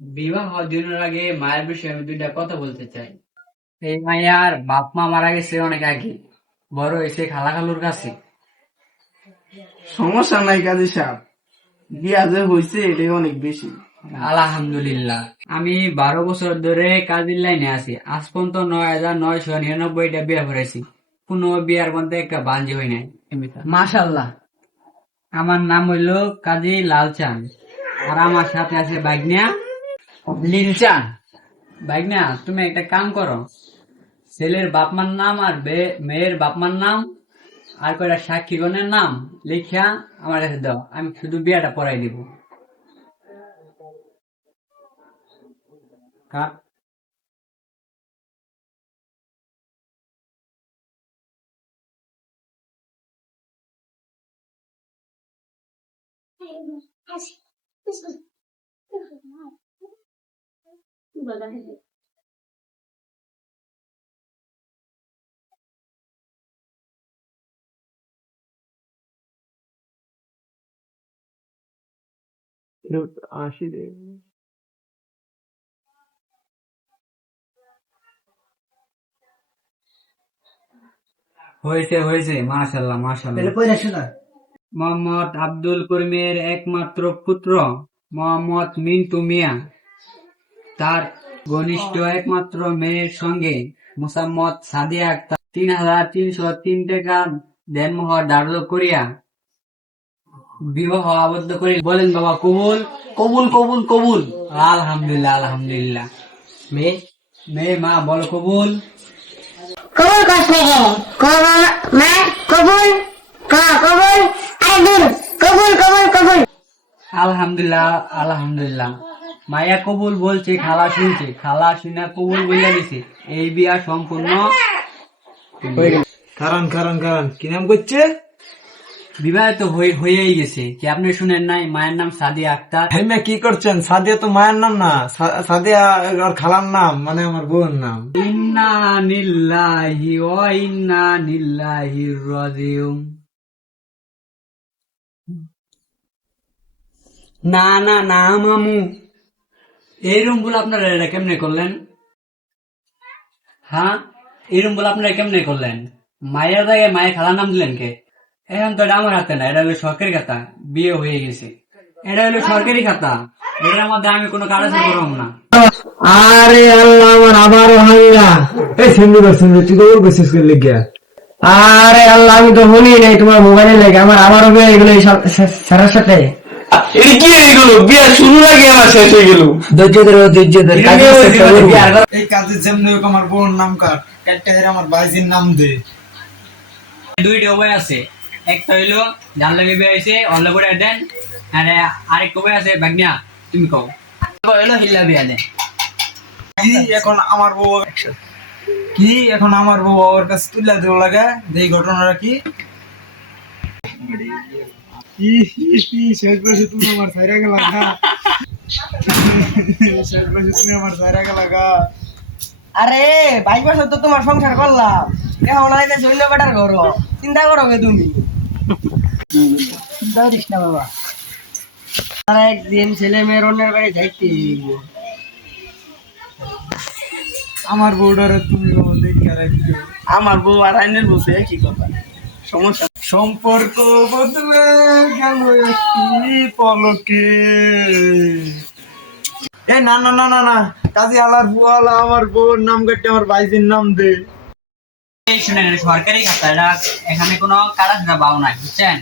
বিবাহ দিনের আগে মায়ের বিষয়ে আমি দুইটা কথা বলতে চাই। এই মাইয়ার বাপ মা মারা গেছে অনেক আগে, বড় হয়েছে খালা খালুর কাছে। সমস্যা নাই কাজী সাহেব, বিয়া যে হয়েছে এটাই অনেক বেশি। আলহামদুলিল্লাহ, আমি 12 বছর ধরে কাজের লাইনে আছি। আজ পর্যন্ত 9,999টা বিয়ে করেছি, কোনো বিয়ার মধ্যে একটা বাঞ্জি হয় নাই। মাশাআল্লাহ। আমার নাম হইল কাজী লালচাঁদ, আর আমার সাথে আছে বাগনিয়া লিলচাঁদ। বাগনিয়া, তুমি একটা কাম করো, ছেলের বাপমার নাম আর মেয়ের বাপমার নাম আর কয়টা সাক্ষীগণের নাম লিখিয়া আমার কাছে দাও, আমি শুধু বিয়াটা পড়াই দিব। হয়েছে হয়েছে, মাশাল্লাহ মাশাল্লাহ। মোহাম্মদ আব্দুল করিমের একমাত্র পুত্র মোহাম্মদ মিন্টু মিয়া, তার ঘনিষ্ঠ একমাত্র মেয়ের সঙ্গে মোসাম্মদ সাদিয়া আক্তার 3,303 টাকা দেনমোহর ধার্য করিয়া বিবাহ আবদ্ধ করি। বলেন বাবা, কবুল? কবুল কবুল কবুল। আলহামদুলিল্লাহ আলহামদুলিল্লাহ। মেয়ে মেয়ে মা বলো কবুল। কবুল করছে কবুল মা কবুল কবুল আরে দূর কবুল কবুল কবুল। আলহামদুলিল্লাহ আলহামদুলিল্লাহ। মায়া কবুল বলছে, খালা শুনছে, খালা শুনা কবুল বলে দিছে। এই বিয়া সম্পূর্ণ। কারণ কারণ কারণ কি নাম করছে? বিবাহ তো হয়েই গেছে, কি আপনি শুনেন নাই? মায়ের নাম সাদিয়া আক্তার। হেমে কি করছেন? সাদিয়া তো মায়ের নাম না, সাদিয়া আর খালার নাম, মানে আমার বউয়ের নাম। ইন্না নিল্লাহি ওয়া ইন্না নিল্লাহি রাজিউন। না না না মামু, এরম বলে আপনারা এটা কেমনে করলেন? হ্যাঁ, এরম বলে আপনারা কেমনে করলেন? মায়ের জায়গায় মায়ের খালার নাম দিলেন কে? এখন তো এটা আমার হাতে না, এটা হলো সরকারি খাতা, বিয়ে হয়ে গেছে। এটা হলো সরকারি খাতা, এটার মধ্যে আমি কোনো কাগজ করব না। আরে আল্লাহ, আমার আবারও হাঙ্গা। এই সিন্ধু তুই কবুল করছিস কি লিখিয়া? আরে আল্লাহ, আমি তো শুনি নাই তোমার মোবাইলে লেগে, আমার আবারও বিয়ে এগুলো সারার সাথে। এটা কি এগুলো? বিয়া শুরু আগে আমার শেষ হয়ে গেল। ধৈর্য ধরে এই কাজের যেমনি হোক আমার বউর নাম কাট, একটা আমার ভাইজির নাম দে। দুইটা উপায় আছে, একটা হইলো যার লাগে বিয়ে হয়েছে অল্প করে দেন, আর আরেক উপায় আছে বাগনিয়া তুমি কও, হইলো হিল্লা বিয়া দেন। কি এখন আমার বউ ওর কাছে তুলে দেওয়া লাগে? এই ঘটনাটা কি? শেষ বয়সে তুমি আমার সাইরা গেলা গা। শেষ বয়সে তুমি আমার সাইরা গেলা গা। আরে 22 বছর তো তোমার সংসার করলাম, এখন আইতে শৈন্য বেটার ঘর, চিন্তা করো গে তুমি। চিন্তা করিস না বাবা, আর একদিন ছেলে মেয়ের অন্যের বাড়ি যাইতে। আমার বউডারে তুমি দেখে রাখছো। আমার বউ আর আইনের বসে কি কথা, সমস্যা। সম্পর্ক বদলে গেল একটি পলকে। এ না না না না না, কাজী আলার বুয়ালা আমার বউর নাম কাটতে আমার ভাইজির নাম দে। শুনেন, সরকারি খাতা, এটা এখানে কোনো কাগজ বাও নাই, বুঝছেন?